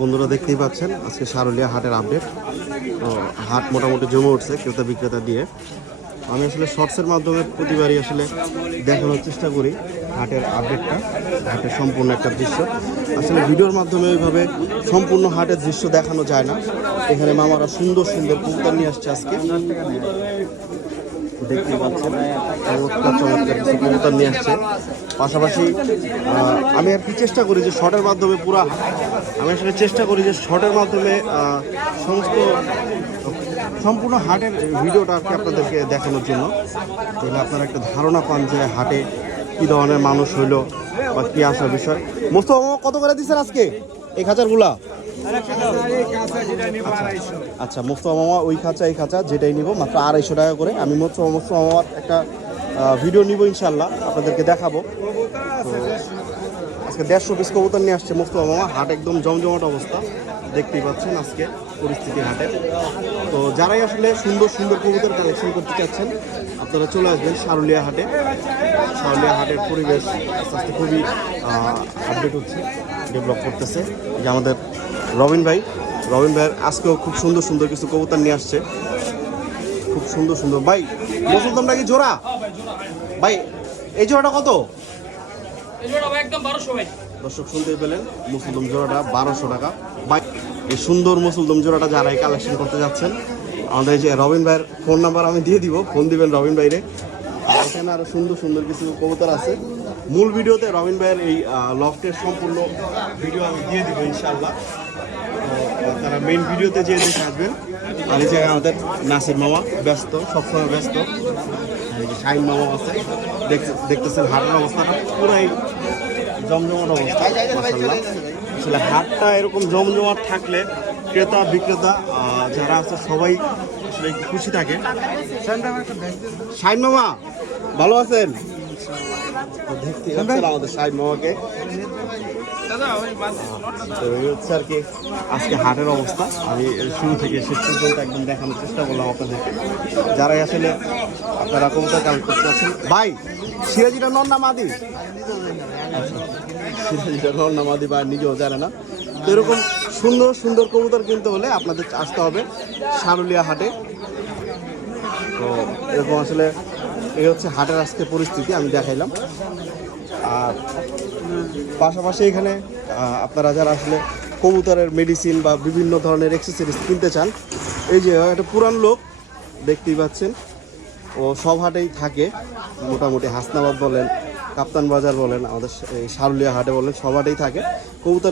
বন্ধুরা দেখতেই পাচ্ছেন আজকে সারুলিয়া হাটের আপডেট। হাট মোটামুটি জমে উঠছে ক্রেতা বিক্রেতা দিয়ে। আমি আসলে শর্টসের মাধ্যমে প্রতিবারই আসলে দেখানোর চেষ্টা করি হাটের আপডেটটা, হাটের সম্পূর্ণ একটা দৃশ্য। আসলে ভিডিওর মাধ্যমে ওইভাবে সম্পূর্ণ হাটের দৃশ্য দেখানো যায় না। এখানে মামারা সুন্দর সুন্দর কবুতর নিয়ে আসছে আজকে, দেখতে পাচ্ছেন চমৎকার চমৎকার কিছু কবুতর নিয়ে আসছে। পাশাপাশি আমি আর কি চেষ্টা করি যে শর্টের মাধ্যমে আমি আসলে চেষ্টা করি যে শর্টের মাধ্যমে সমস্ত সম্পূর্ণ হাটের ভিডিওটা আর কি আপনাদেরকে দেখানোর জন্য, তাহলে আপনারা একটা ধারণা পান যে হাটে কী ধরনের মানুষ হইলো বা কী আসার বিষয়। মোস্তফা মামা কত করে দিচ্ছেন আজকে এই খাঁচারগুলা? আচ্ছা মোস্তফা মামা ওই খাঁচা এই খাঁচা যেটাই নিব মাত্র 250 টাকা করে। আমি মোস্তফা মামার একটা ভিডিও নিব ইনশাল্লাহ, আপনাদেরকে দেখাবো। তো আজকে 150 পিস কবুতর নিয়ে আসছে মোস্তফা মামা। হাট একদম জমজমাট অবস্থা, দেখতেই পাচ্ছেন আজকে পরিস্থিতি হাটে। তো যারাই আসলে সুন্দর সুন্দর কবুতর কালেকশন করতে চাচ্ছেন আপনারা চলে আসবেন সারুলিয়া হাটে। সারুলিয়া হাটের পরিবেশ আস্তে আস্তে খুবই আপডেট হচ্ছে, ডেভেলপ করতেছে। যে আমাদের রবিন ভাইয়ের আজকেও খুব সুন্দর সুন্দর কিছু কবুতর নিয়ে আসছে, খুব সুন্দর সুন্দর। ভাই মুসলদম নাকি জোড়া? ভাই এই জোড়াটা কত? দর্শক শুনতে পেলেন, মুসলদম জোড়াটা 1200 টাকা। ভাই এই সুন্দর মুসলদম জোড়াটা যারাই কালেকশন করতে যাচ্ছেন, আমাদের যে রবিন ভাইয়ের ফোন নাম্বার আমি দিয়ে দিব, ফোন দিবেন রবিন ভাইরে। আর এখানে আরো সুন্দর সুন্দর কিছু কবুতর আছে। মূল ভিডিওতে রবিন ভাইয়ের এই লফটের সম্পূর্ণ ভিডিও আমি দিয়ে দিব ইনশাআল্লাহ। তারা মেইন ভিডিওতে যে দেখে আসবেন। আর এই জায়গায় আমাদের নাসির মামা ব্যস্ত, সবসময় ব্যস্ত। এই যে শাহিন মামা আছে, দেখতেছেন হাটের অবস্থাটা পুরাই জমজমাট অবস্থা মাশাআল্লাহ। আসলে হাটটা এরকম জমজমাট থাকলে ক্রেতা বিক্রেতা যারা আছে সবাই আসলে একটু খুশি থাকে। শাহিন মামা ভালো আছেন? দেখতে পাচ্ছেন আমাদের শাহিন মামাকে। হচ্ছে আর কি আজকে হাটের অবস্থা আমি শুরু থেকে শেষ পর্যন্ত একদম দেখানোর চেষ্টা করলাম আপনাদেরকে। যারাই আসলে আপনারা কবুতর কালেক্ট করতে পারছেন। ভাই সিরাজিটা নর না মাদি? সিরাজিটা নর না মাদি বা নিজেও জানে না। তো এরকম সুন্দর সুন্দর কবুতর কিনতে হলে আপনাদের আসতে হবে সারুলিয়া হাটে। তো এরকম আসলে এই হচ্ছে হাটের আজকে পরিস্থিতি আমি দেখাইলাম। আর পাশাপাশি এখানে আপনারা যারা আসলে কবুতরের মেডিসিন বা বিভিন্ন ধরনের অ্যাক্সেসরিজ কিনতে চান, এই যে একটা পুরান লোক দেখতেই পাচ্ছেন, ও সব হাটেই থাকে মোটামুটি। হাসনাবাদ বলেন, কাপ্তান বাজার বলেন, আমাদের এই সারুলিয়া হাটে বলেন, সব হাটেই থাকে কবুতর।